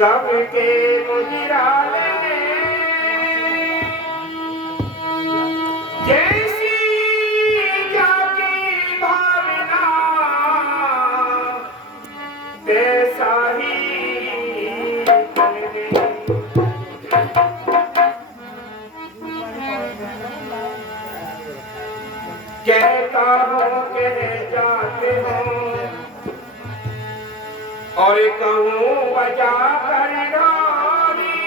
सबके मुदिराले जैसी जाकी भावना तैसा ही बने। कहता हूँ कह जाते हो और कहूँ बजा कर गाली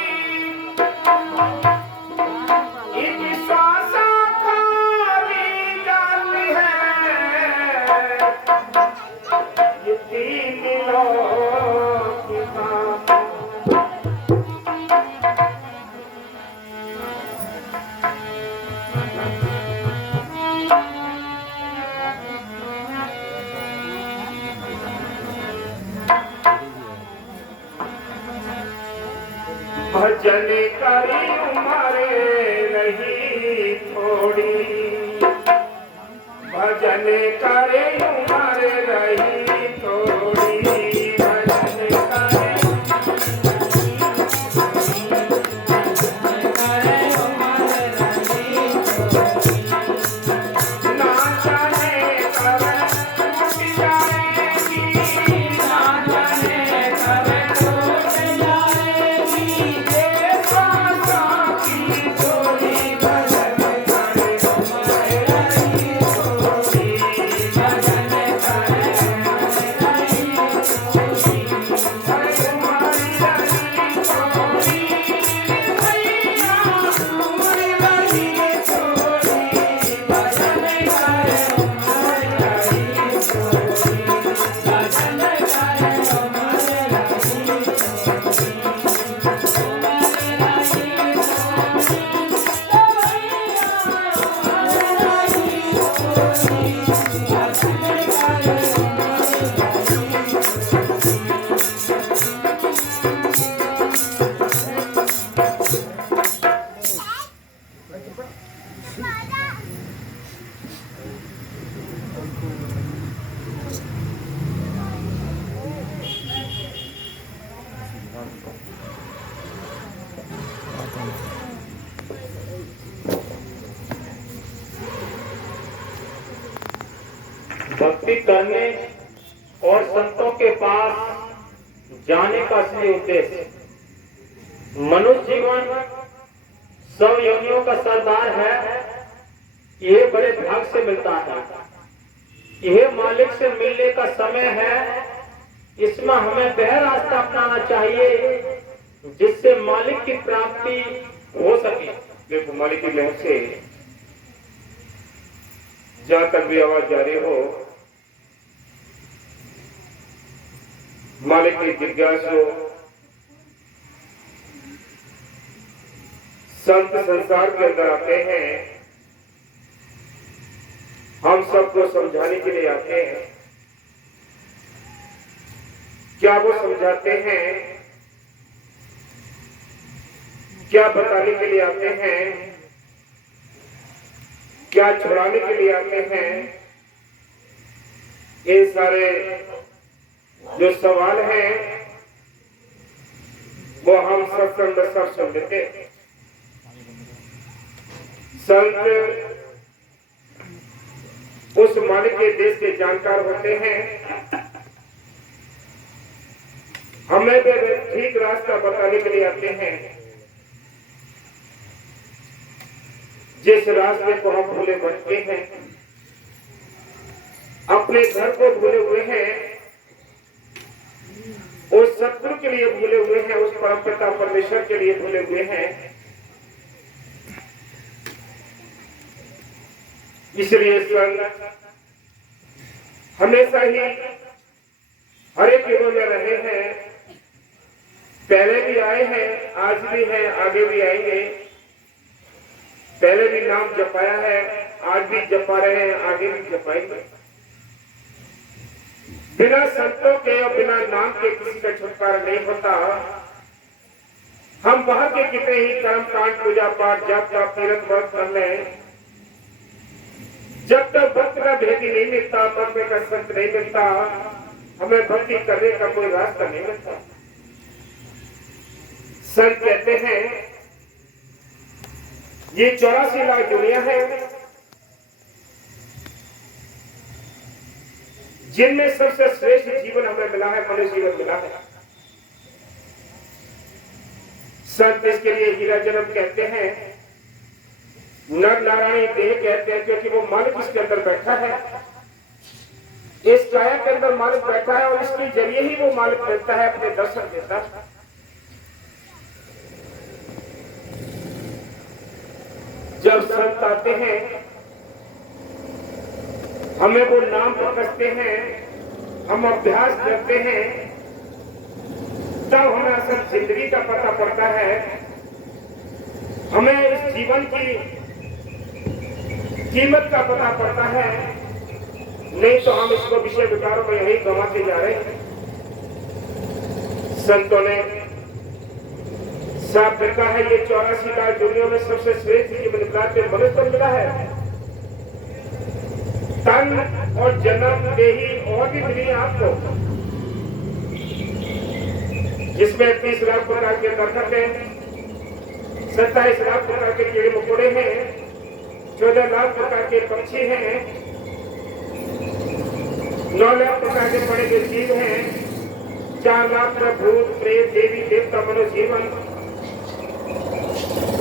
इनकी श्वासा खाली जाती है इतनी मिलो की बात। भजन करी उम्र नहीं थोड़ी भजन करे उम्र नहीं थोड़ी भजन करे ना जाने कब टूट जाएगी ना जाने कब टूट जाएगी ये श्वासा की डोरी भजन करे उम्र नहीं थोड़ी भजन करे उम्र नहीं थोड़ी उम्र नहीं थोड़ी भैया उम्र नहीं थोड़ी भजन करे उम्र नहीं थोड़ी भजन करे भक्ति करने और संतों के पास जाने का असली उद्देश्य मनुष्य जीवन सब योनियों का सरदार है। यह बड़े भाग से मिलता है। यह मालिक से मिलने का समय है। इसमें हमें वह रास्ता अपनाना चाहिए जिससे मालिक की प्राप्ति हो सके। देखो मालिक की मेहर से जहां तक भी आवाज जारी हो मालिक की जिज्ञासु संत संसार के अंदर आते हैं। हम सबको समझाने के लिए आते हैं। क्या वो समझाते हैं? क्या बताने के लिए आते हैं? क्या छुड़ाने के लिए आते हैं? ये सारे जो सवाल हैं वो हम सत्संग में सब सुन लेते हैं। संत उस मालिक के देश के जानकार होते हैं। हमें भी ठीक रास्ता बताने के लिए आते हैं। जिस रास्ते को हम भूले भटके हैं, अपने घर को भूले हुए हैं, उस सतगुरु के लिए भूले हुए हैं, उस परमपिता परमेश्वर के लिए भूले हुए हैं। इसलिए संत हमेशा ही हर एक युगों में रहे हैं। पहले भी आए हैं, आज भी हैं, आगे भी आएंगे। पहले भी नाम जपाया है, आज भी जपा रहे हैं, आगे भी जपाएंगे। बिना संतों के और बिना नाम के किसी का छुटकारा नहीं होता। हम बाहर के कितने ही कर्म कांड पूजा पाठ जप तप तीर्थ व्रत कर लें, जब तक भक्त का भेदी नहीं मिलता, तब तक का संत नहीं मिलता, हमें भक्ति करने का कोई रास्ता नहीं मिलता। संत कहते हैं ये 84 लाख दुनिया है जिनमें सबसे श्रेष्ठ जीवन हमें मिला है, मनुष्य जीवन मिला है। संत इसके लिए हीरा जन्म कहते हैं, नर नारायणी देह कहते हैं, क्योंकि वो मालिक इसके अंदर बैठा है, इस काया के अंदर मालिक बैठा है और इसके जरिए ही वो मालिक मिलता है, अपने दर्शन देता है। जब संत आते हैं हमें वो नाम पकड़ते हैं, हम अभ्यास करते हैं, तब हमें असल जिंदगी का पता पड़ता है, हमें इस जीवन की कीमत का पता पड़ता है। नहीं तो हम इसको विषय विकारों में यही गंवाते जा रहे हैं। संतों ने साफ लिखा है ये 84 लाख दुनिया में सबसे श्रेष्ठ जीवन मनुष्य मिला है। तन और जन्म देही और भी मिली आपको, जिसमें 30 लाख प्रकार के नरकट हैं, 27 लाख प्रकार के कीड़े मकोड़े हैं, 14 लाख प्रकार के पक्षी हैं, 9 लाख प्रकार के बड़े के जीव हैं, 4 लाख का भूत प्रेत देवी देवता मनुष्य जीवन,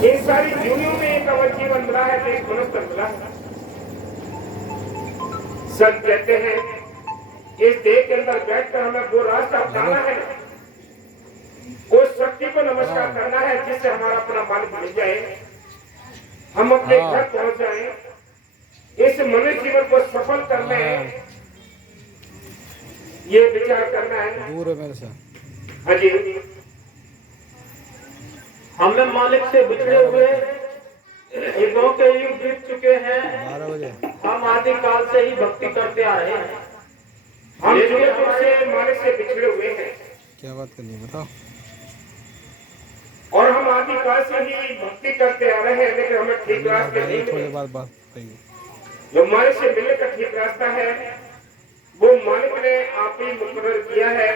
इन सारी दुनियों में एक अवध जीवन मिला है, एक मनुष्य मिला है। संत कहते हैं इस देह के अंदर बैठकर हमें वो रास्ता अपनाना है, उस शक्ति को नमस्कार करना है जिससे हमारा अपना मालिक मिल जाए, हम अपने घर पहुंच जाए, इस मनुष्य जीवन को सफल करने ये विचार करना है। दूर है मेरे से। हाँ जी, हमें मालिक से बिछड़े हुए युगों के युग बीत चुके हैं। 12 बजे हम आदिकाल से ही भक्ति करते आ रहे हैं। हम युगों से मालिक से बिछड़े हुए हैं क्या बात करनी है बताओ। और हम आदिकाल से ही भक्ति करते आ रहे हैं, लेकिन हमें ठीक रास्ते नहीं थोड़ी मिले। बात बात कहिए। जो मालिक से मिलने का ठीक रास्ता है वो मालिक ने आप ही मुकर्रर किया है,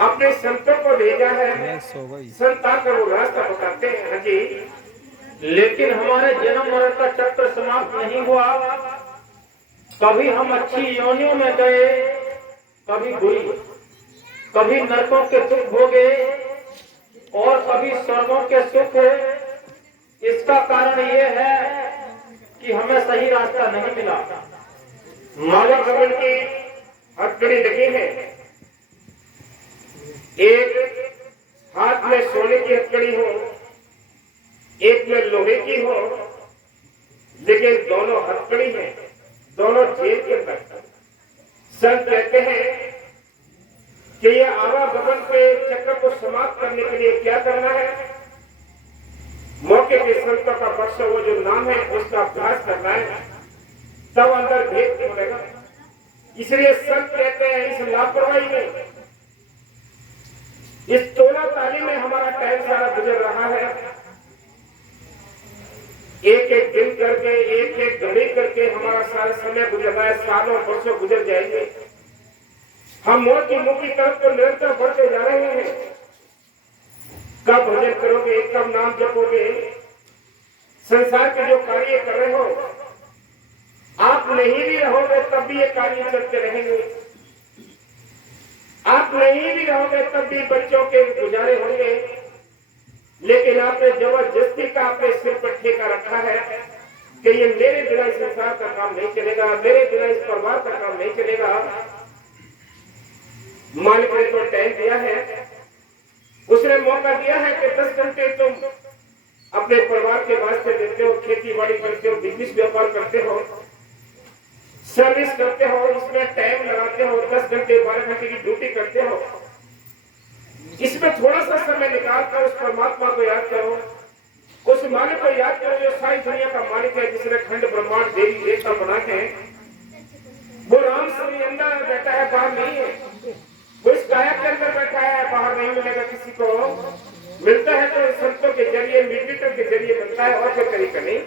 अपने संतों को भेजा है, यस हो गई। संत आकर वो रास्ता बताते हैं। हाँ जी, लेकिन हमारे जन्म मरण का चक्र समाप्त नहीं हुआ। कभी हम अच्छी योनियों में गए, कभी बुरी, कभी नरकों के दुख भोगे और कभी स्वर्गों के सुख। इसका कारण ये है कि हमें सही रास्ता नहीं मिला। मालिक भवन की हथकड़ी लगी है, एक हाथ में सोने की हथकड़ी हो, एक में लोहे की हो, लेकिन दोनों हथकड़ी हैं, दोनों जेब के अंदर। संत कहते हैं कि ये आवागमन के चक्र को समाप्त करने के लिए क्या करना है, मौके के संतों का पक्ष वो जो नाम है उसका अभ्यास करना है, तब अंदर भेद मिलेगा। इसलिए संत कहते हैं इस लापरवाही में, इस तोला ताली में हमारा टाइम सारा गुजर रहा है। एक एक दिन करके, एक एक घड़ी करके हमारा सारा समय गुजर रहा है, सालों वर्षों गुजर जाएंगे। हम मौत की मुख की तरफ तो निरंतर बढ़ते जा रहे हैं। कब भजन करोगे, कब नाम जपोगे, संसार के जो कार्य कर रहे हो, आप नहीं भी रहोगे तब भी ये कार्य चलते रहेंगे। आप नहीं भी रहोगे तब भी बच्चों के गुजारे होंगे, लेकिन आपने जबरदस्ती का अपने सिर पर ठेका रखा है कि ये मेरे बिना इस संसार का काम नहीं चलेगा, मेरे बिना इस परिवार का काम नहीं चलेगा। मालिक ने तो टाइम दिया है, उसने मौका दिया है कि 10 घंटे तुम अपने परिवार के वास्ते देते हो, खेती बाड़ी करते हो, बिजनेस व्यापार करते हो, सर्विस करते हो, इसमें टाइम लगाते हो, 10 घंटे 12 घंटे की ड्यूटी करते हो। इसमें थोड़ा सा समय निकाल कर उस परमात्मा को याद करो, उस मालिक को याद करो जो सारी दुनिया का मालिक है, जिसने खंड ब्रह्मांड देवी देवता बना है। वो राम से अंदर बैठा है, बाहर नहीं है। वो इस काया के अंदर बैठा है, बाहर नहीं मिलेगा किसी को। मिलता है तो संतों के जरिए, मीडिएटर के जरिए मिलता है, और कोई तरीका नहीं।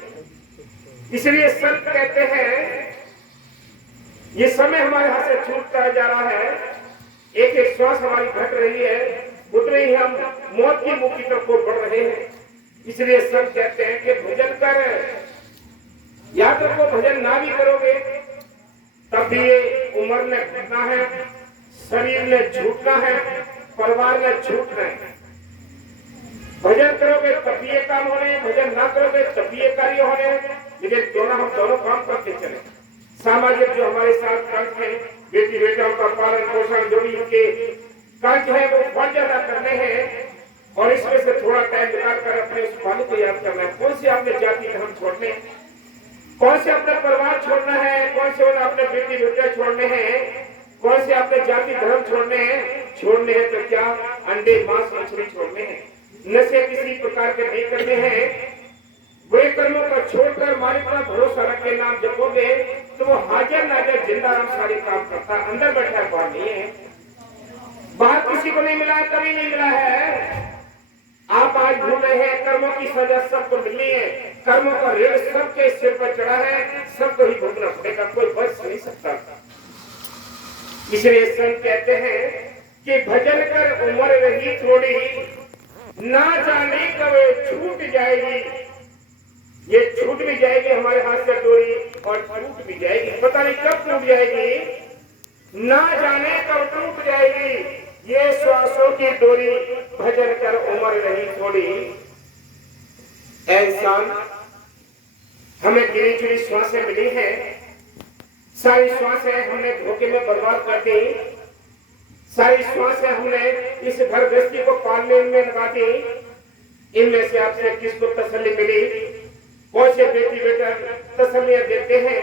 इसलिए संत कहते हैं ये समय हमारे हाथ से छूटता जा रहा है, एक एक श्वास हमारी घट रही है, उतने ही हम मौत की मुख की तरफ को बढ़ रहे हैं। इसलिए सब कहते हैं कि भजन कर, याद रखो भजन ना भी करोगे तब भी ये उम्र में घटना है, शरीर में छूटना है, परिवार में छूटना है। भजन करोगे तब भी ये काम होने, भजन ना करोगे तब भी ये कार्य होने। लेकिन दोनों हम दोनों काम करते चले। सामाजिक जो हमारे साथ कर्ज है, बेटी बेटाओं का पालन पोषण जो भी उनके कर्ज है वो बहुत ज्यादा करने हैं और इसमें से थोड़ा टाइम निकाल कर अपने उस बालू को याद करना है। कौन से आपने जाति धर्म छोड़ने, कौन से अपना परिवार छोड़ना है, कौन से अपने बेटी बेटे छोड़ने हैं, कौन से अपने जाति धर्म छोड़ने हैं तो क्या अंडे मांस मछली छोड़ने हैं, नशे किसी प्रकार के नहीं करने हैं। बुरे कर्मों का छोड़कर मालिक पर भरोसा रख के नाम जपोगे तो वो हाजिर नाजिर जिंदा राम सारी काम करता, अंदर बैठा बाहर नहीं है। बाहर किसी को नहीं मिला है, कभी नहीं मिला है। आप आज भूल रहे हैं कर्मों की सजा सबको मिलनी है, कर्मों का ऋण सबके सिर पर चढ़ा है, सबको ही भोगना पड़ेगा, कोई बच नहीं सकता। इसलिए संत कहते हैं कि भजन कर उम्र रही थोड़ी, ना जाने कब छूट जाएगी। ये छूट भी जाएगी हमारे हाथ से डोरी और टूट भी जाएगी, पता नहीं कब टूट जाएगी, ना जाने कब टूट जाएगी ये श्वासों की डोरी, भजन कर उम्र रही थोड़ी। इंसान हमें गिनी चुनी श्वासें मिली हैं, सारी श्वासें हमने धोखे में बर्बाद कर दी, सारी श्वासें हमने इस घर गृहस्थी को पालने में लगा दी। इनमें से आपसे किसको तसल्ली मिली? कौन से बेटी बेटा तसल्लियां देते हैं,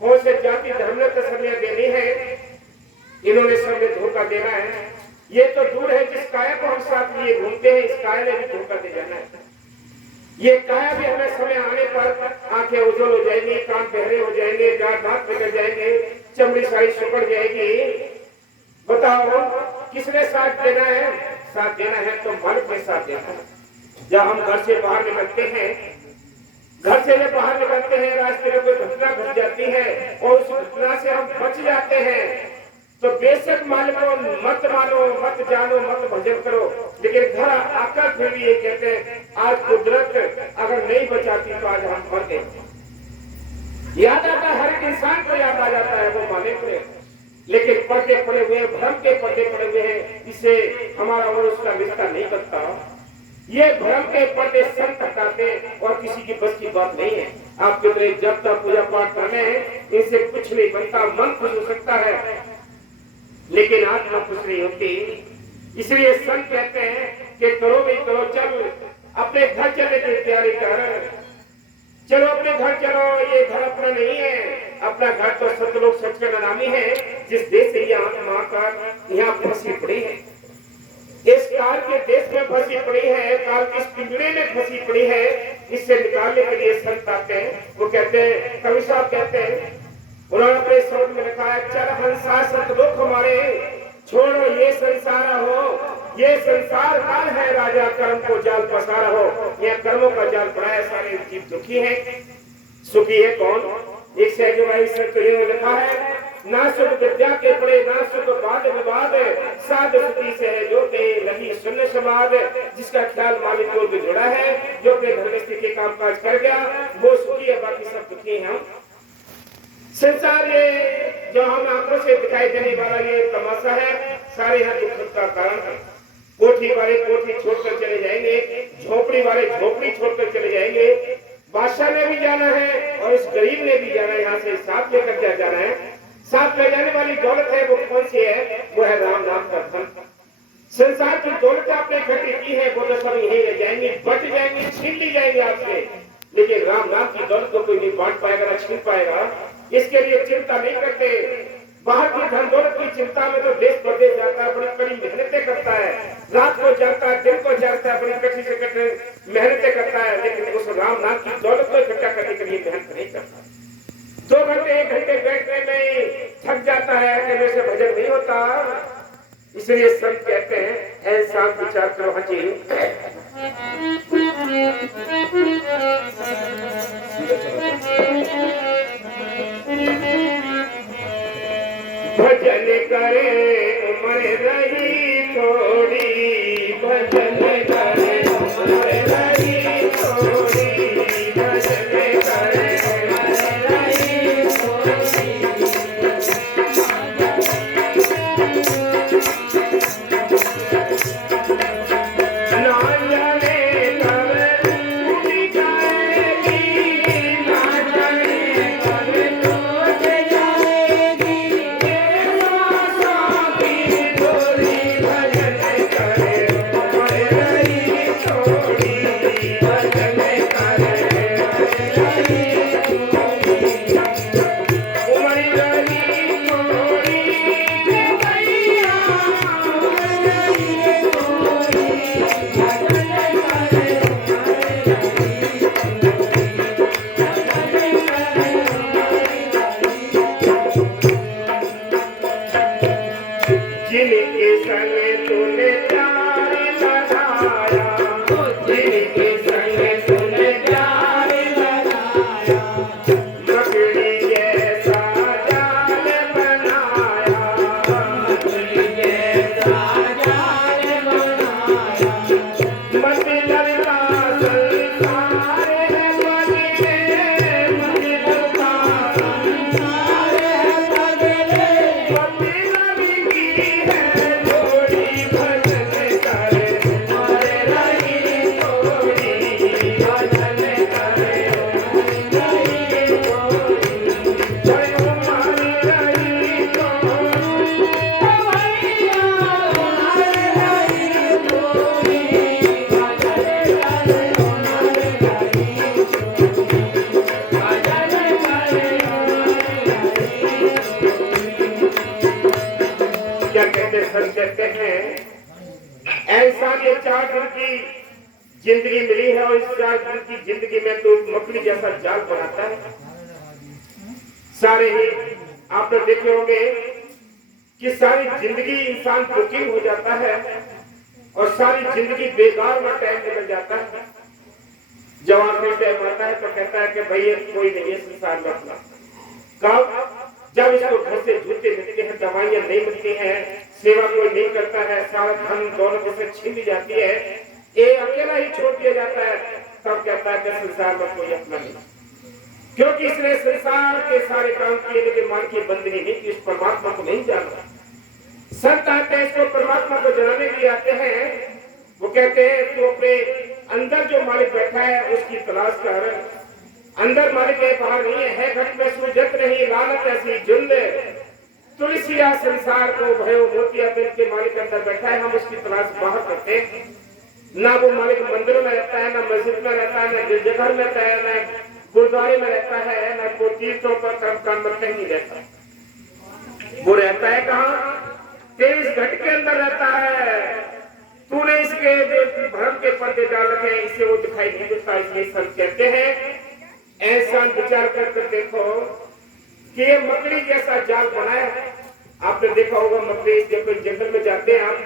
कौन से जाति धर्म ने तसल्लियां देनी है? इन्होंने सबने धोखा देना है। ये तो दूर है जिस काया को हम साथ लिए घूमते हैं, इस काया ने भी धोखा दे जाना है। ये काया भी हमें समय आने पर आंखें उज्जवल हो जाएंगी, कान बहरे हो जाएंगे, दांत निकल जाएंगे, चमड़ी सारी सिकुड़ जाएगी। बताओ किसने साथ देना है? साथ देना है तो मालिक ने साथ देना है। जब हम घर से बाहर निकलते हैं, घर से बाहर निकलते हैं, रास्ते में कोई घटना घट जाती है और उस घटना से हम बच जाते हैं तो बेशक मालिको मत मानो, मत जानो, मत भजन करो, लेकिन घर आकर फिर भी ये कहते हैं आज कुदरत अगर नहीं बचाती तो आज हम मर गए। याद आता है, हर एक इंसान को याद आ जाता है वो मालिक को, लेकिन पर्दे पड़े हुए, भ्रम के पर्दे पड़े हुए हैं, इसे हमारा और उसका रिश्ता नहीं बनता। ये भ्रम के पर्दे संत हटाते और किसी की बस की बात नहीं है। आपके लिए जब तक पूजा पाठ करने हैं इनसे कुछ नहीं बनता। मन खुश हो सकता है लेकिन आत्मा खुश नहीं होती। इसलिए संत कहते हैं कि करो भी करो, चल अपने घर चलने की तैयारी कर, चलो अपने घर चलो। ये घर अपना नहीं है, अपना घर तो सतलोक सचखंड नामी है, जिस देश से ये आत्मा का यहाँ फंसी पड़ी है, इस काल के देश में फंसी पड़ी है, काल की पिंजरे में फंसी पड़ी है। इससे निकालने के लिए संत आते हैं। वो कहते हैं, कवि साहब कहते हैं, उन्होंने अपने शब्द में लिखा है, चल हंसा सतलोक हमारे, छोड़ो ये संसार हो, ये संसार काल है, राजा कर्म को जाल पसारा हो। यह कर्मों का जाल पड़ा है, सारे जीव दुखी है। सुखी है कौन? एक सहजवाई संत ने लिखा है, ना सुख विद्या के पड़े, ना सुख वाद विवाद, साध सुखी से है जो के लगी सुन समाद। जिसका ख्याल मालिक को जुड़ा है, जो अपने धर्मस्थी के काम काज कर गया वो सुखी है, बाकी सब दुखी हैं। संसार ये जो हम आंखों से दिखाई देने वाला ये तमाशा है, सारे यहाँ दुख का कारण है। कोठी वाले कोठी छोड़कर चले जाएंगे, झोपड़ी वाले झोपड़ी छोड़कर चले जाएंगे। बादशाह ने भी जाना है और इस गरीब ने भी जाना है। यहाँ से साथ लेकर क्या जाना है? साथ ले जाने वाली दौलत है वो कौन सी है? वो है राम नाम का धन। संसार की दौलत आपने इकट्ठी की है वो तो सब यही रह जाएंगी, बट जाएंगी, छीन ली जाएंगी आपसे, लेकिन राम नाम की दौलत को कोई नहीं बांट पाएगा, ना छीन पाएगा। इसके लिए चिंता नहीं करते। बाहर की धन दौलत की चिंता में तो देश प्रदेश जाता है, बड़ी कड़ी मेहनतें करता है, रात को जागता है, दिन को जागता है, बड़ी कठिन से कठिन मेहनतें करता है, लेकिन उस राम नाम की दौलत को इकट्ठा करने के लिए मेहनत नहीं करता। 2 घंटे 1 घंटे बैठने में थक जाता है कि मेरे से भजन नहीं होता। इसलिए संत कहते हैं ऐसा विचार करो हजी, भजन करे उम्र रही थोड़ी, संग तूने प्यार लगाया, जिनके संग तूने प्यार लगाया, मकड़ी जैसा जाल बनाया, मकड़ी जैसा जाल बनाया, मतलब का संसार है बदले, मतलब का संसार है बदले, मतलब की है जोड़ी भजन करे, हरे रही जोड़ी भजन करे, हरे रही जोड़ी, जय हमारी रही जोड़ी, भैया हरे रही जोड़ी, भजन करे हरे रही जोड़ी, भजन करे। क्या कहते संत कहते हैं, ऐसा ये 4 दिन की जिंदगी मिली है और इस 4 दिन की जिंदगी में तो मकड़ी जैसा जाल बनाता है। सारे ही आपने देखे होंगे कि सारी जिंदगी इंसान बुकिंग हो जाता है और सारी जिंदगी बेकार में टाइम निकल जाता है। जब आखिरी टाइम आता है तो कहता है कि भैया कोई नहीं है संसार में अपना। कब? जब इसको घर से जूते मिलते हैं, दवाइयां नहीं मिलती हैं, सेवा कोई नहीं करता है, सारा धन दौलत से छीन ली जाती है, ये अकेला ही छोड़ दिया जाता है, तब कहता है कि संसार में कोई अपना नहीं, क्योंकि इसने संसार के सारे काम किए लेकिन मान की बंदगी नहीं की, इस परमात्मा को नहीं जाना। संत आते हैं इसको परमात्मा को जनाने के लिए आते हैं, वो कहते हैं तू अपने अंदर जो मालिक बैठा है उसकी तलाश कर, अंदर मालिक है बाहर नहीं है घट में सूझत नहीं लालच ऐसी जुल्ले, तुलसिया संसार को भयो मोतिया बिन के मालिक अंदर बैठा है, हम उसकी तलाश बाहर करते हैं। ना वो मालिक मंदिरों में रहता है, ना मस्जिद में रहता है, ना गिरजाघर में रहता है, ना गुरुद्वारे में रहता है, ना कोई तीर्थों पर कर्मकांड में कहीं रहता। वो रहता है कहाँ? तेरे इस घट के अंदर रहता है। तूने इसके जो भ्रम के पर्दे डाल रखे हैं, इससे वो दिखाई नहीं देता। इसलिए संत कहते हैं ऐसा विचार करके देखो कि ये मकड़ी जैसा जाल बनाया। आपने देखा होगा मकड़ी जब कोई जंगल में जाते हैं आप,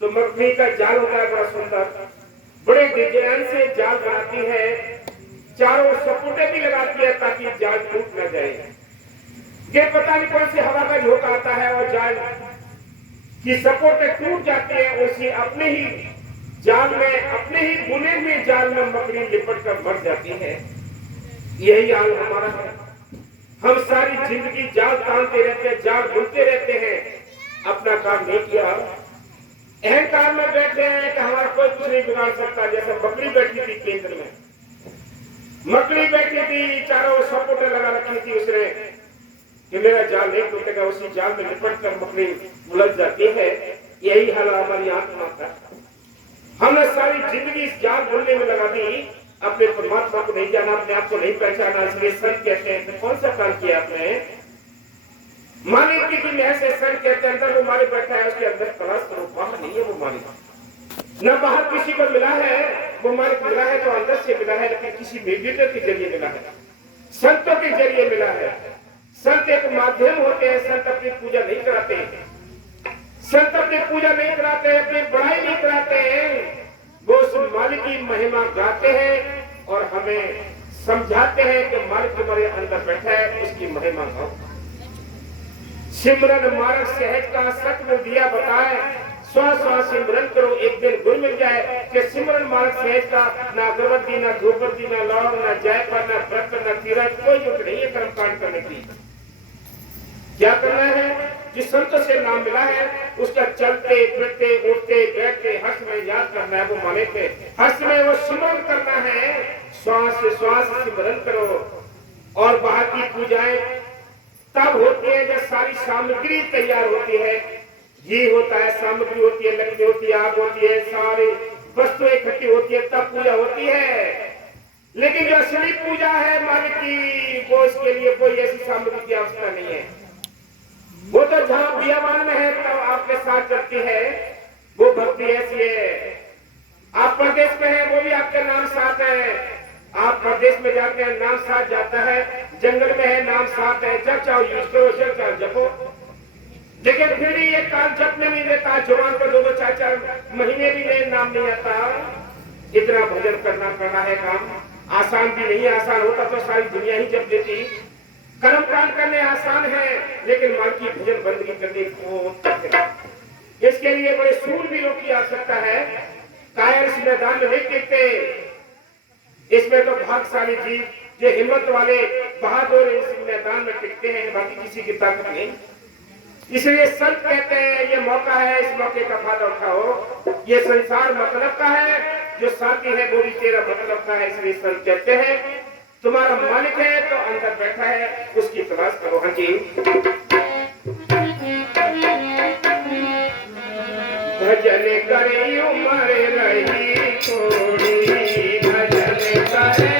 तो मकड़ी का जाल होता है बड़ा सुंदर, बड़े डिजाइन से जाल बनाती है, चारों सपोर्टे भी लगाती है ताकि जाल टूट न जाए। ये पता नहीं कौन सी हवा का झोंका आता है और जाल की सपोर्टे टूट जाती है, उसी अपने ही जाल में, अपने ही बुने हुए जाल में मकड़ी लिपट कर मर जाती है। यही हाल हमारा है। हम सारी जिंदगी जाल तानते रहते हैं, जाल बुनते रहते हैं, अपना काम नहीं किया, अहंकार में बैठे हैं कि हमारा कोई कुछ नहीं बिगाड़ सकता। जैसे बकरी बैठी थी केंद्र में, मकड़ी बैठी थी, चारों सपोर्टे लगा रखी थी उसने कि मेरा जाल नहीं टूटेगा, उसी जाल में लिपट कर मकड़ी उलझ जाती है। यही हाल हमारी आत्मा का। हमने सारी जिंदगी इस जाल बुनने में लगा दी, अपने परमात्मा को नहीं जाना, अपने आप को नहीं पहचाना। इसलिए संत कहते हैं कौन सा काम किया आपने? मालिक की दुनिया से संत कहते हैं अंदर वो मालिक बैठा है, उसके अंदर तलाश करो, बाहर नहीं है वो मालिक। न बाहर किसी को मिला है, वो मालिक मिला है तो अंदर से मिला है, लेकिन किसी मीडिएटर के जरिए मिला है, संतों के जरिए मिला है। संत एक माध्यम होते हैं, संत अपनी पूजा नहीं कराते, संत अपनी पूजा नहीं कराते, अपनी बड़ाई नहीं कराते हैं, वो उस मालिक की महिमा गाते हैं और हमें समझाते हैं कि मालिक तुम्हारे अंदर बैठा है, उसकी महिमा गाओ। सिमरन मार्ग सहज का सत में दिया बताए, स्व स्व सिमरन करो एक दिन गुरु मिल जाए। कि सिमरन मार्ग सहज का ना अगरबत्ती, ना धूपबत्ती, ना लौंग, ना जायफल, ना व्रत, ना तीरथ, कोई जुट नहीं है कर्म कांड करने की। क्या करना है? जिस संत से नाम मिला है उसका चलते फिरते उठते बैठते हर्ष में याद करना है, वो मालिक के हर्ष में वो सिमरन करना है। श्वास से श्वास सिमरन करो। और बाहर की पूजाएं तब होती है जब सारी सामग्री तैयार होती है, घी होता है, सामग्री होती है, लकड़ी होती है, आग होती है, सारी वस्तुएं इकट्ठी होती है, तब पूजा होती है। लेकिन जो असली पूजा है मालिक की, वो इसके लिए कोई ऐसी सामग्री की आवश्यकता नहीं है। वो तो जहां बियावान में है तब आपके साथ चलती है, वो भक्ति ऐसी है। आप प्रदेश में है, वो भी आपके नाम साथ है। आप प्रदेश में जाते हैं, नाम साथ जाता है, जंगल में है, नाम साथ है, जब चाहो यूज करो, जब चाहो जपो। लेकिन फिर भी ये काल जपने नहीं देता, जुबान पर 2-2 4-4 महीने भी नहीं, नाम नहीं आता। इतना भजन करना है काम, आसान भी नहीं है। आसान होता तो सारी दुनिया ही जप लेती। कर्म कांड करने आसान है, लेकिन मां की भजन बंदगी करनी बहुत कठिन है। इसके लिए बड़े सूरवीरों की आवश्यकता है। कायर इस मैदान में नहीं टिकते, इसमें तो भाग्यशाली जीव जो हिम्मत वाले बहादुर इस मैदान में टिकते हैं, बाकी किसी की ताकत नहीं। इसलिए संत कहते हैं ये मौका है, इस मौके का फायदा उठाओ। ये संसार मतलब का है, जो साथी है वो भी तेरा मतलब का है। इसलिए संत कहते हैं तुम्हारा मालिक है तो अंदर बैठा है, उसकी तलाश करो। हाँ जी। भजन करे उमर रही थोड़ी, भजन करे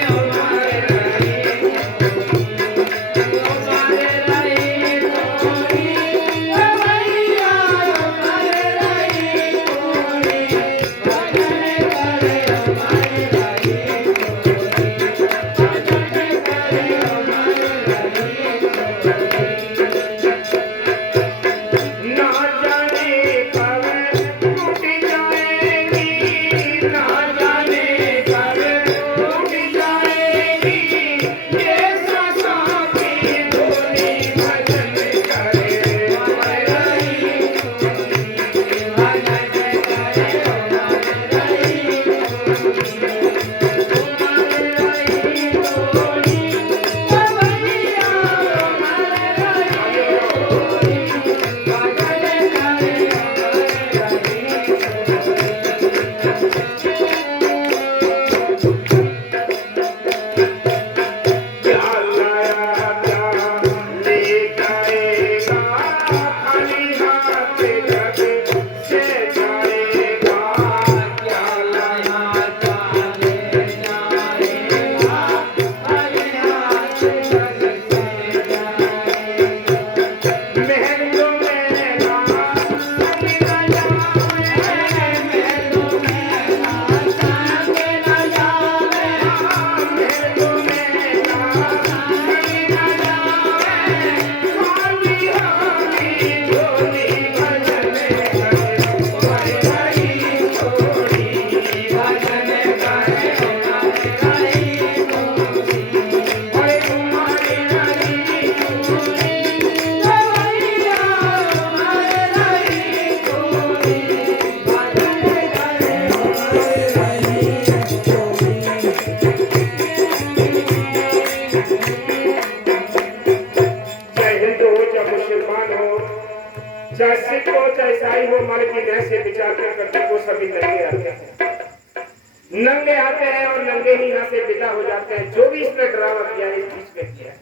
नंगे आते हैं और नंगे ही यहाँ से विदा हो जाते हैं। जो भी इसने ड्रामा किया है इस बीच में किया है।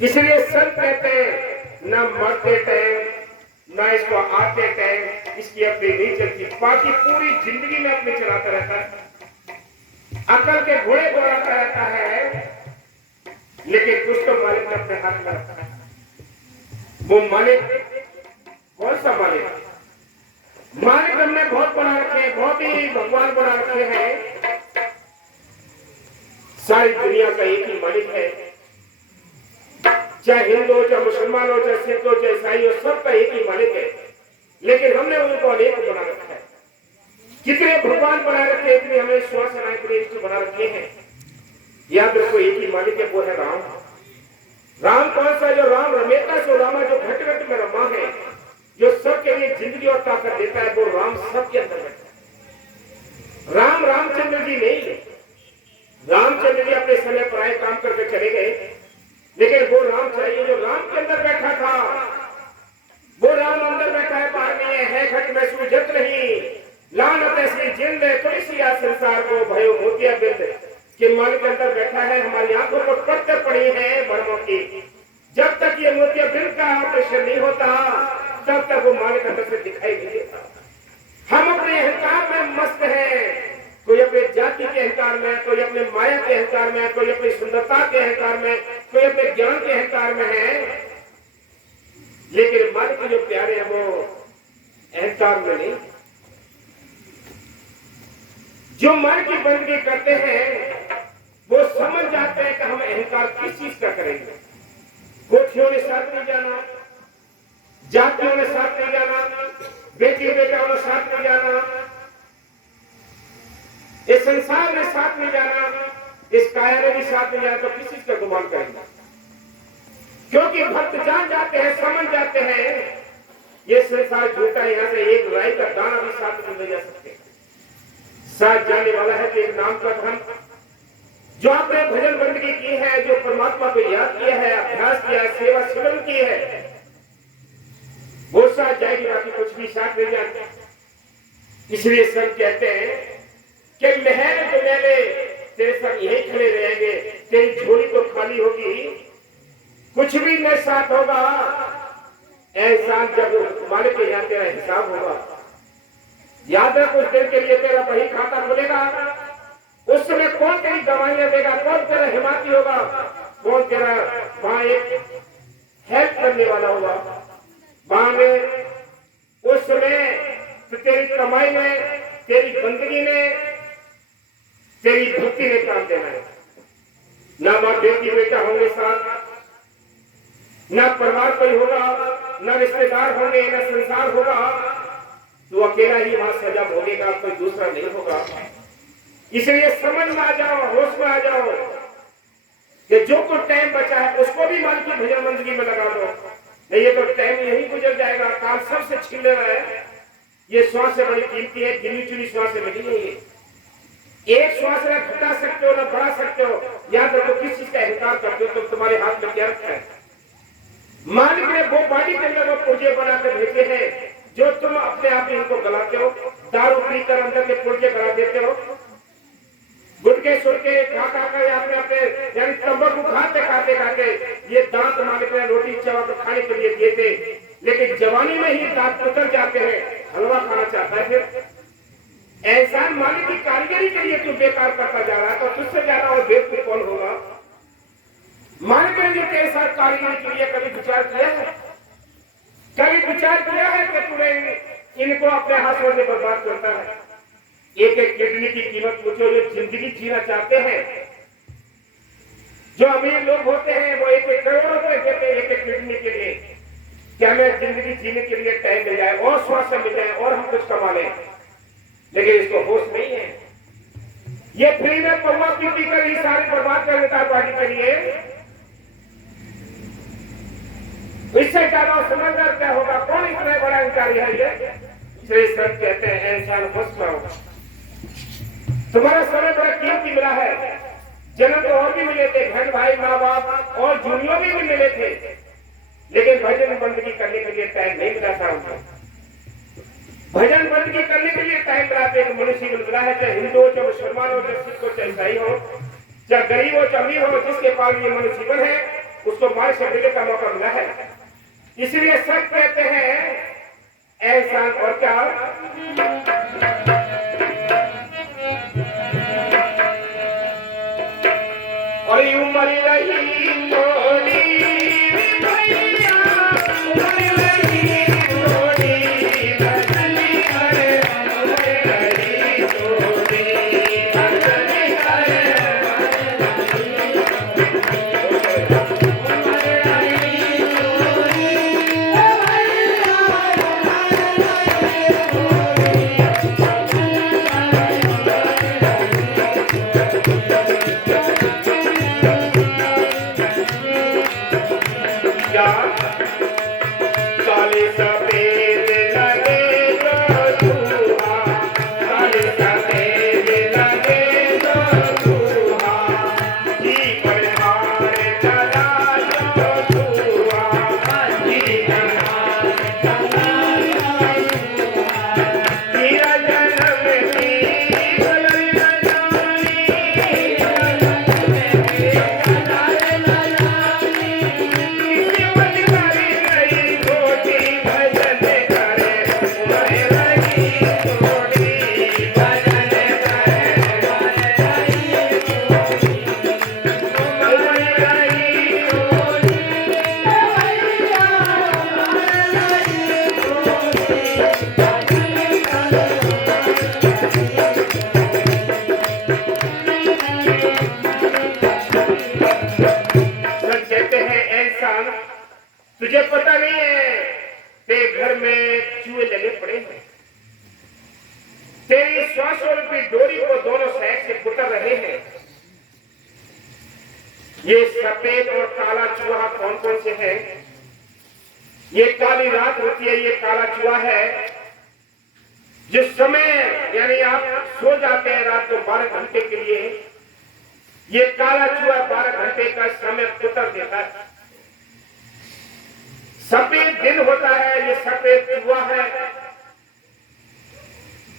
इसलिए संत कहते हैं ना मरते टाइम ना इसको आते टाइम इसकी अपनी नहीं चलती, बाकी पूरी जिंदगी में अपने चलाता रहता है, अकल के घोड़े दौड़ाता रहता है, लेकिन कुछ तो मालिक अपने हाथ में रखता है। वो मालिक कौन सा मालिक? मालिक हमने बहुत बना रखे हैं, बहुत ही भगवान बना रखे हैं। सारी दुनिया का एक ही मालिक है, चाहे हिंदू हो, चाहे मुसलमान हो, चाहे सिख हो, चाहे ईसाई हो, सबका एक ही मालिक है। लेकिन हमने उनको अनेक बना रखा है। कितने भगवान बना रखे हैं, इतने हमें श्वास इष्ट बना रखे हैं। याद रखो एक ही मालिक है, वो है राम। राम कौन सा? जो राम रमेता सो रामा, जो घट घट में रमा है, जो सबके लिए जिंदगी और ताकत देता है, वो राम सबके अंदर बैठा है। राम रामचंद्र जी नहीं। रामचंद्र जी अपने समय पर आए, काम करके चले गए, लेकिन वो राम चाहिए जो राम के अंदर बैठा था। वो राम अंदर बैठा है, बाहर नहीं है घट में सूझत नहीं। लानत ऐसी जिंद थोड़ी सी आज संसार को भयो मोतिया बिंद के मालिक अंदर बैठा है। हमारी आंखों पर पत्थर पड़ी है बर्मों की। जब तक ये मोतिया बिंद का ऑपरेशन नहीं होता, तब तक वो मालिक अंदर से दिखाई नहीं देता। हम अपने अहंकार में मस्त हैं, कोई अपने जाति के अहंकार में, कोई अपने माया के अहंकार में, कोई अपनी सुंदरता के अहंकार में, कोई अपने ज्ञान के अहंकार में है। लेकिन मालिक के जो प्यारे हैं वो अहंकार में नहीं। जो मन की बंदगी करते हैं वो समझ जाते हैं कि हम अहंकार किस चीज का करेंगे। कोठियों में साथ नहीं जाना, जातियों में साथ नहीं जाना, बेटी बेटाओं में साथ नहीं जाना, इस संसार में साथ नहीं जाना, इस काया में भी साथ नहीं जाना, तो किस चीज का गुमान करेंगे? क्योंकि भक्त जान जाते हैं, समझ जाते हैं ये संसार झूठा है, यहाँ से एक राई का दाना भी साथ नहीं ले जा सकते। साथ जाने वाला है कि एक नाम का धन, जो आपने भजन बंदगी की है, जो परमात्मा को याद किया है, अभ्यास किया है, सेवा सिमरन की है, वो साथ जाएगी, बाकी कुछ भी साथ नहीं जाते। इसलिए सब कहते हैं कि महल तो मैंने तेरे साथ यही खड़े रहेंगे, तेरी झोली तो खाली होगी, कुछ भी न साथ होगा। ऐसा जब मालिक के यहाँ तेरा हिसाब होगा, याद रख, कुछ देर के लिए तेरा बही खाता खुलेगा, उस समय कौन तेरी दवाइयां देगा, कौन तेरा हिमाती होगा, कौन तेरा वहां एक हेल्प करने वाला होगा वहां में। उस समय तो तेरी कमाई में, तेरी बंदगी में, तेरी भक्ति में काम देना है। ना माँ बेटी बेटा होंगे साथ, ना परिवार कोई होगा, ना रिश्तेदार होंगे, ना संसार होगा, तो अकेला ही वहां सजा भोगेगा, कोई दूसरा नहीं होगा। इसलिए समझ में आ जाओ, होश में आ जाओ कि जो कुछ टाइम बचा है उसको भी माल की भजन बंदगी में लगा दो, नहीं ये तो टाइम यही गुजर जाएगा, काल सबसे छीन ले रहा है। ये श्वास से बड़ी कीमती है, गिनी चुनी श्वास से मिली नहीं है। एक श्वास न घटा सकते हो, न बढ़ा सकते हो। याद रखो, किस चीज का अहंकार करते हो तो तुम्हारे हाथ में क्या रखा है? मालिक ने वो बॉडी के अंदर वो पुर्जे बनाकर भेजे हैं, जो तुम अपने आप ही इनको गलाते हो, दारू पीकर अंदर के पुर्जे गला देते हो, गुटके सुटके खा कर अपने अपने यानी तंबाकू खाते खाते खाते ये दांत मालिक ने रोटी चावल खाने के लिए दिए थे, लेकिन जवानी में ही दांत उतर जाते हैं, हलवा खाना चाहता है। फिर एहसान मालिक की कारीगरी के लिए तू बेकार करता जा रहा है, तो तुझसे ज्यादा और बेवकूफ कौन होगा? मालिक ने तेरे साथ कारीगरी के लिए कभी विचार किया है? कभी विचार किया है कि तूने इनको अपने हाथों में बर्बाद करता है? एक एक किडनी की कीमत पूछो, जो जिंदगी जीना चाहते हैं, जो अमीर लोग होते हैं वो एक एक करोड़ रुपए देते हैं एक एक किडनी के लिए। क्या हमें जिंदगी जीने के लिए टाइम मिल जाए और स्वास्थ्य मिल जाए और हम कुछ कमा लें, लेकिन इसको होश नहीं है। ये फ्री में पौवा पी कर ही सारे बर्बाद कर देता है पार्टी के लिए। इससे ज्यादा समझदार क्या होगा? कौन इतना बड़ा अधिकारी है ये? श्री सब कहते हैं इंसान खुश रहो, तुम्हारा समय बड़ा कीमती मिला है। जन्म तो और भी मिले थे, बहन भाई माँ बाप और जूनियों भी मिले थे, लेकिन भजन बंदगी करने के लिए टाइम नहीं मिला था उनको। भजन बंदगी करने के लिए टाइम मिला था, मनुष्य को मिला है, चाहे हिंदू हो, चाहे मुसलमान हो, चाहे सिख हो, चाहे ईसाई हो, चाहे गरीब हो, चाहे अमीर हो, जिसके पास ये मनुष्य जीवन है उसको मार से मिलने का मौका मिला है। इसलिए सब कहते हैं एहसान और क्या, और उम्र रही थोड़ी भैया, उम्र रही थोड़ी, भजन करे उम्र रही थोड़ी, भजन करे तुझे पता नहीं है तेरी श्वासों रूपी डोरी को दोनों साइड से कुतर रहे हैं। ये सफेद और काला चूहा कौन कौन से हैं? ये काली रात होती है, ये काला चूहा है। जिस समय यानी आप सो जाते हैं रात को 12 घंटे के लिए, ये काला चूहा 12 घंटे का समय कुतर देता है। सफेद दिन होता है, ये सफेद चूहा है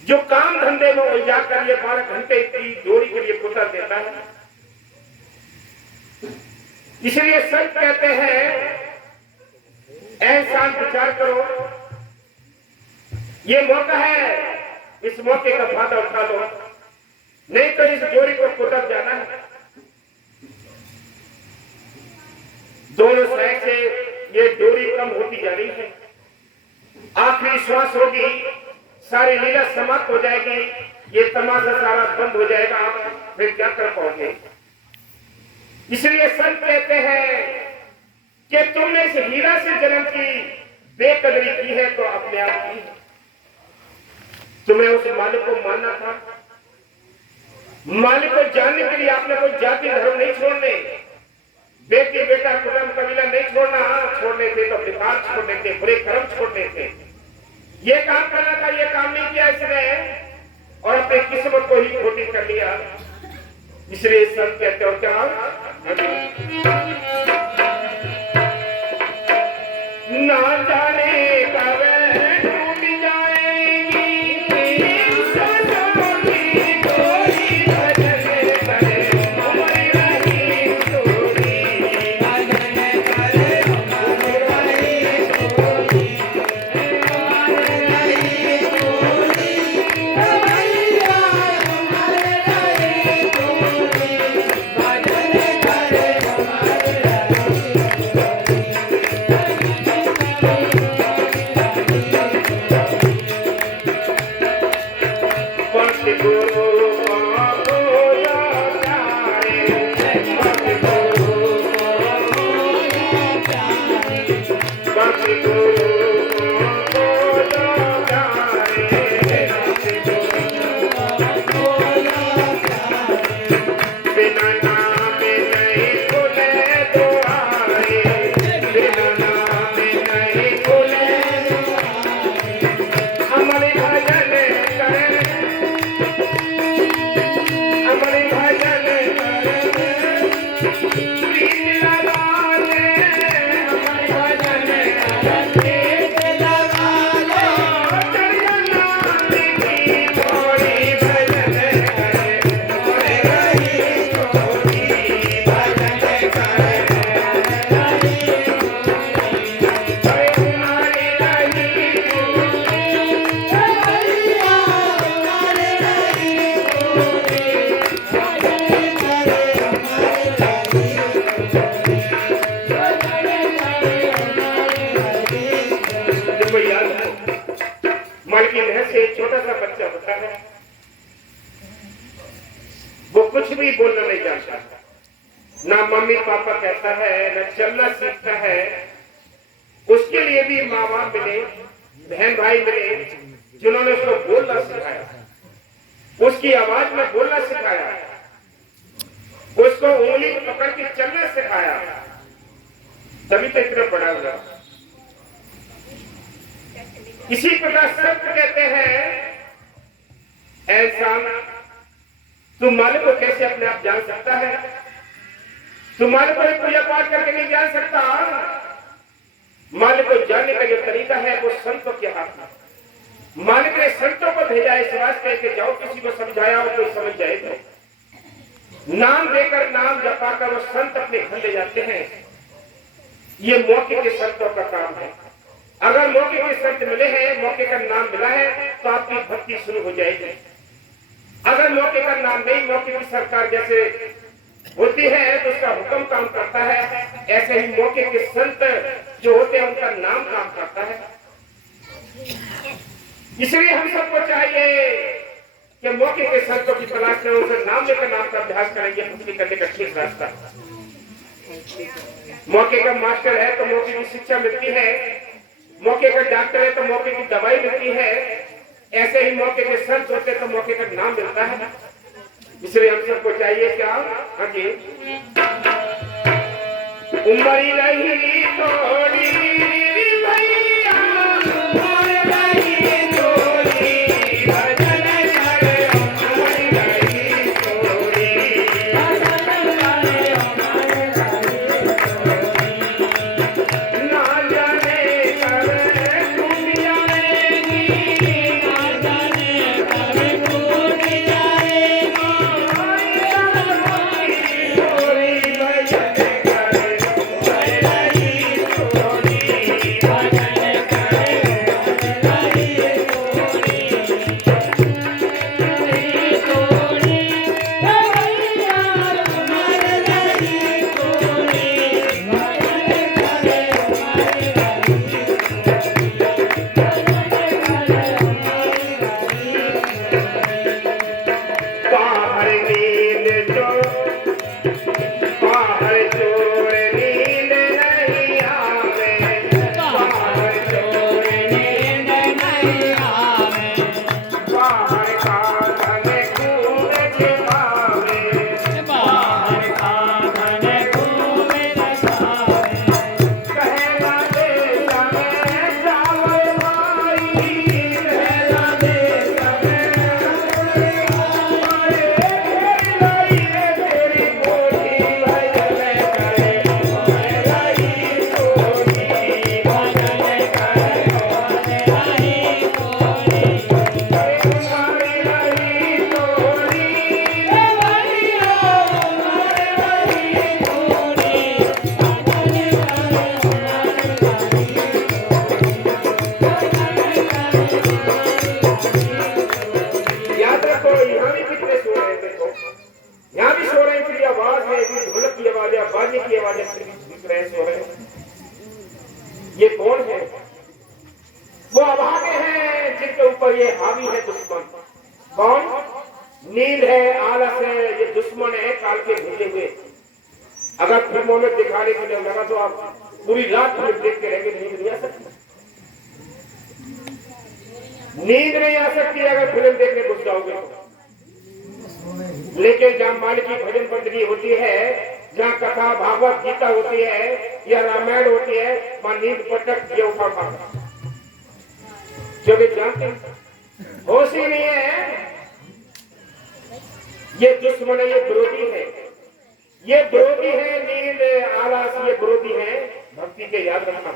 जो काम धंधे में उलझा कर ये 12 घंटे की डोरी के लिए कुतर देता है। इसलिए संत कहते हैं एहसान विचार करो, ये मौका है, इस मौके का फायदा उठा लो, नहीं तो इस डोरी को कुतर जाना है। दोनों साइड से ये डोरी कम होती जा रही है, आखिरी श्वास होगी, सारी लीला समाप्त हो जाएगी, ये तमाशा सारा बंद हो जाएगा, फिर क्या कर पाओगे? इसलिए संत कहते हैं कि तुमने इस हीरा से जन्म की बेकदरी की है तो अपने आप की है। तुम्हें उस मालिक को मानना था, मालिक को जानने के लिए आपने कोई जाति धर्म नहीं छोड़ने, बेटी बेटा कुटुंब कबीला नहीं छोड़ना। छोड़ने थे तो विकार छोड़ने थे, बुरे कर्म छोड़ने थे, ये काम करना था, ये काम नहीं किया इसने और अपनी किस्मत को ही खोटी कर लिया। इसलिए सब कहते हो क्या ना जाने कब टूट जाएगी सनों की डोरी, भजन करे हमारी रही डोरी, भजन करे हमारी रही डोरी, हमारी रही डोरी, भैया हमारी रही डोरी, भजन करे हमारी भी बोलना नहीं जानता, ना मम्मी पापा कहता है, ना चलना सीखता है। उसके लिए भी माँ बाप मिले, बहन भाई मिले, जिन्होंने उसको बोलना सिखाया, उसकी आवाज में बोलना सिखाया, उसको उंगली पकड़ के चलना सिखाया, तभी तो इतना बड़ा हुआ। इसी प्रकार संत कहते हैं ऐसा तुम मालिक को कैसे अपने आप जान सकता है? तुम मालिक को पूजा पाठ करके नहीं जान सकता। मालिक को जानने का जो तरीका है वो संतों के हाथ में। मालिक ने संतों को भेजा इस वास्ते कि जाओ किसी को समझाया हो कोई समझ जाए तो। नाम देकर नाम जपाकर वो संत अपने घर ले जाते हैं। ये मौके के संतों का काम है। अगर मौके के संत मिले हैं, मौके का नाम मिला है तो आपकी भक्ति शुरू हो जाएगी। अगर मौके का नाम नहीं, मौके की सरकार जैसे होती है तो उसका हुक्म काम करता है, ऐसे ही मौके के संत जो होते हैं उनका नाम काम करता है। इसलिए हम सबको चाहिए कि मौके के संतों की तलाश में उनसे नाम लेकर नाम का अभ्यास करेंगे, भक्ति करने का ठीक रास्ता। मौके का मास्टर है तो मौके की शिक्षा मिलती है, मौके का डॉक्टर है तो मौके की दवाई मिलती है, ऐसे ही मौके के संत होते तो मौके का नाम मिलता है। इसलिए हम सबको चाहिए क्या? हाँ जी, उमरी रही थोड़ी भैया, उमर रही थोड़ी, भजन करे उमर रही थोड़ी, भजन करे उमर रही थोड़ी। ना जाने कब टूट जाएगी, ना जाने कब टूट जाएगी, थोड़ी भजन करे उमर रही थोड़ी, भजन करे उमर रही थोड़ी, भैया उमर रही थोड़ी, भजन करे बाहर नींद जो बाहर चोर नींद नहीं आवे, बाहर चोर नींद नहीं आवे, बाहर खाने खूब छिपावे, बाहर खाने खूब छिपावे, कहना दे समय चावल भाई, कहना दे समय याद रखो, यहाँ भी कितने सो रहे हैं। देखो यहाँ भी सो रहे हैं, इनकी आवाज है, इनकी ढोलक की आवाज है, बाजे की आवाज है, फिर भी दिख रहे हैं, सो रहे हैं। ये कौन है? वो अभागे हैं जिनके ऊपर ये हावी है दुश्मन। कौन? नींद है, आलस है, ये दुश्मन है काल के भूले हुए। अगर फिल्मों में दिखाने के लिए लगा तो आप पूरी रात फिल्म देख के रहेंगे, नींद नहीं आ सकती, नींद नहीं आ सकती अगर फिल्म देखने घुस जाओगे तो। लेकिन जहाँ माल की भजन बंदगी होती है, जहाँ कथा भागवत गीता होती है या रामायण होती है, वहाँ नींद पटक ये उठा पाता, क्योंकि जानते होश ही नहीं है। ये दुश्मन है, ये विरोधी है, ये विरोधी है। नींद आलस ये विरोधी है भक्ति के। याद रखना,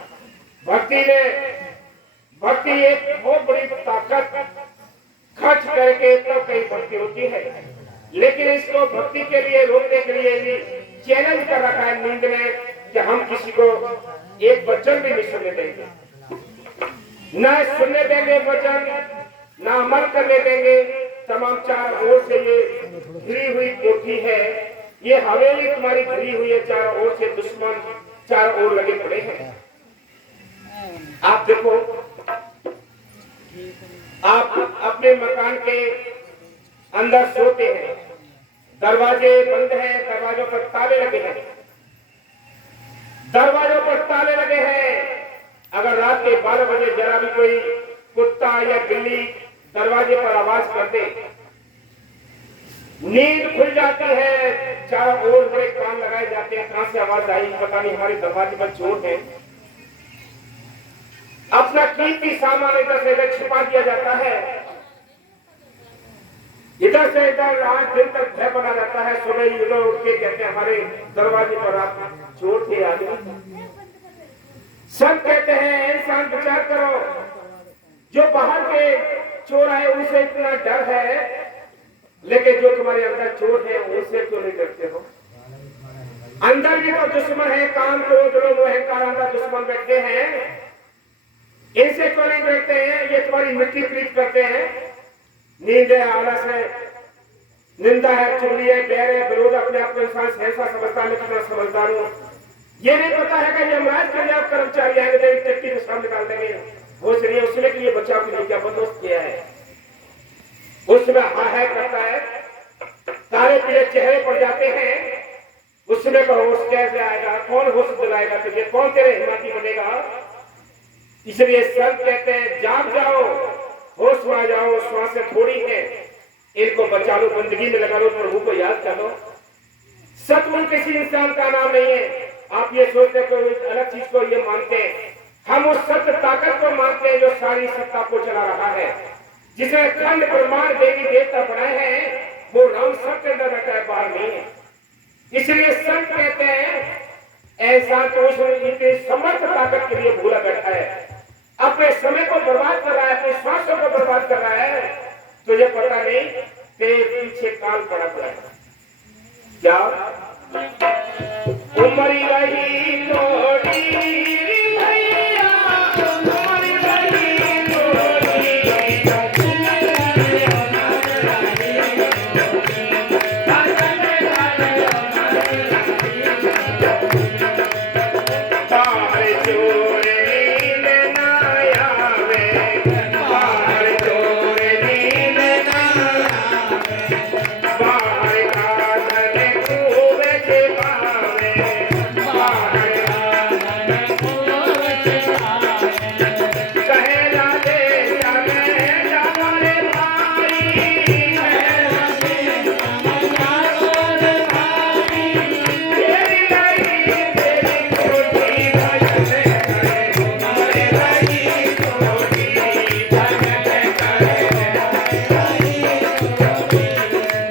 भक्ति एक बहुत बड़ी ताकत खर्च करके तो कई भक्ति होती है, लेकिन इसको भक्ति के लिए रोकने के लिए भी चैलेंज कर रखा है नींद ने कि हम किसी को एक वचन भी नहीं सुनने देंगे, न सुनने देंगे वचन, न अमल करने देंगे। तमाम चार ओर से ये घिरी हुई कोठी है, ये हवेली तुम्हारी घिरी हुई है, चारों ओर से दुश्मन चारों ओर लगे पड़े हैं। आप देखो, आप अपने मकान के अंदर सोते हैं, दरवाजे बंद हैं, दरवाजों पर ताले लगे हैं, दरवाजों पर ताले लगे हैं। अगर रात के 12 बजे जरा भी कोई कुत्ता या बिल्ली दरवाजे पर आवाज कर दे, नींद खुल जाती है, चारों ओर बड़े कान लगाए जाते हैं, कहां से आवाज आई, पता नहीं, हमारे दरवाजे पर चोर है। अपना कीमती सामान इधर से इधर छिपा दिया जाता है, इधर से इधर आज दिन तक भय बना रहता है। सुबह इधर उठ के कहते हैं हमारे दरवाजे पर आप चोर थे आदमी। सब कहते हैं इंसान विचार करो, जो बाहर के चोर आए उनसे इतना डर है, लेकिन जो तुम्हारे अंदर चोर है उनसे क्यों नहीं डरते हो? अंदर भी तो दुश्मन है, काम क्रोध लोभ अहंकार अंदर दुश्मन बैठे हैं, इनसे क्यों नहीं डरते हैं? ये तुम्हारी मिट्टी पीट करते हैं। नींद है, आलस है, निंदा है, चुगली है, बैर है, विरोध, अपने आप को इंसान सहसा समझता है, कितना समझदार हूं। ये नहीं पता है कि यमराज के लिए आप कर्मचारी आएंगे तो एक चट्टी में सामने निकाल देंगे। वो चलिए उसने के लिए बचाव के लिए क्या बंदोबस्त किया है, उसमें हा है करता है, तारे पीले चेहरे पड़ जाते हैं, उसमें का होश कैसे आएगा? कौन होश दिलाएगा तुझे? कौन तेरे हिम्मती बनेगा? इसलिए संत कहते हैं जाग जाओ, होश में आ जाओ, श्वासें थोड़ी है, इनको बचा लो, बंदगी में लगा लो, प्रभु को याद कर लो। सतगुरु किसी इंसान का नाम नहीं है। आप ये सोचते हो कोई अलग चीज को ये मानते हैं, हम उस सत्य ताकत को मानते हैं जो सारी सत्ता को चला रहा है, जिसने खंड ब्रह्मांड देवी देवता बनाए हैं, वो राम सत्य अंदर रखा है, बाहर नहीं है। इसलिए संत कहते हैं ऐसा तो इनके समर्थ ताकत के लिए भूला बैठा है, अपने समय को बर्बाद कर रहा है, अपने श्वासों को बर्बाद कर रहा है, तुझे पता नहीं तेरे पीछे काल पड़ा हुआ है। क्या उमरी रही थोड़ी भैया, उमरी रही थोड़ी, बाहर चोर नींद ना आवे, बाहर चोर नींद ना आवे, बाहर का धन खूब छिपावे, बाहर का धन खूब छिपावे, कहेला देश में जाओ रे भाई, कहेला देश में जाओ रे भाई, तेरी नहीं तेरी कोठी भजन करे, तुम्हारे रही कोठी भजन करे,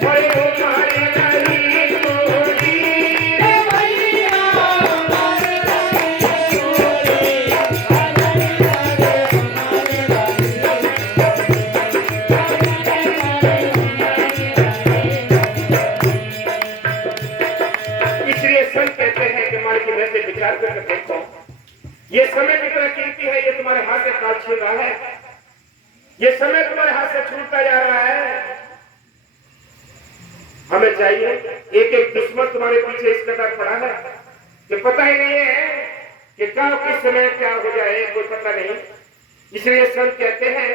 ओए तुम्हारे रही कोठी रे भैया, तुम्हारे रही इसलिए संत कहते हैं कि मालिक की वैसे विचार करके देखो, ये समय कितना कीमती है, ये तुम्हारे हाथ से काट छीन रहा है, ये समय तुम्हारे हाथ से छूटता जा रहा है। हमें चाहिए, एक एक दुश्मन तुम्हारे पीछे इस कदर पड़ा है कि पता ही नहीं है कि कब किस समय क्या हो जाए, कोई पता नहीं। इसलिए संत कहते हैं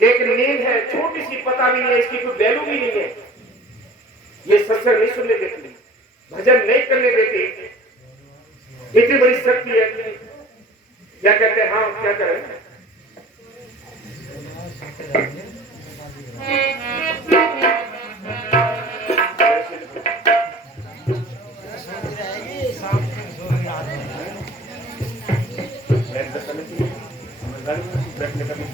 कि एक नींद है छोटी सी, पता भी नहीं है, इसकी कोई वैल्यू भी नहीं है, ये सत्संग नहीं सुनने देती, भजन नहीं करने देती, इतनी बड़ी शक्ति है। क्या कहते हैं, हाँ क्या करें, बैठने का भी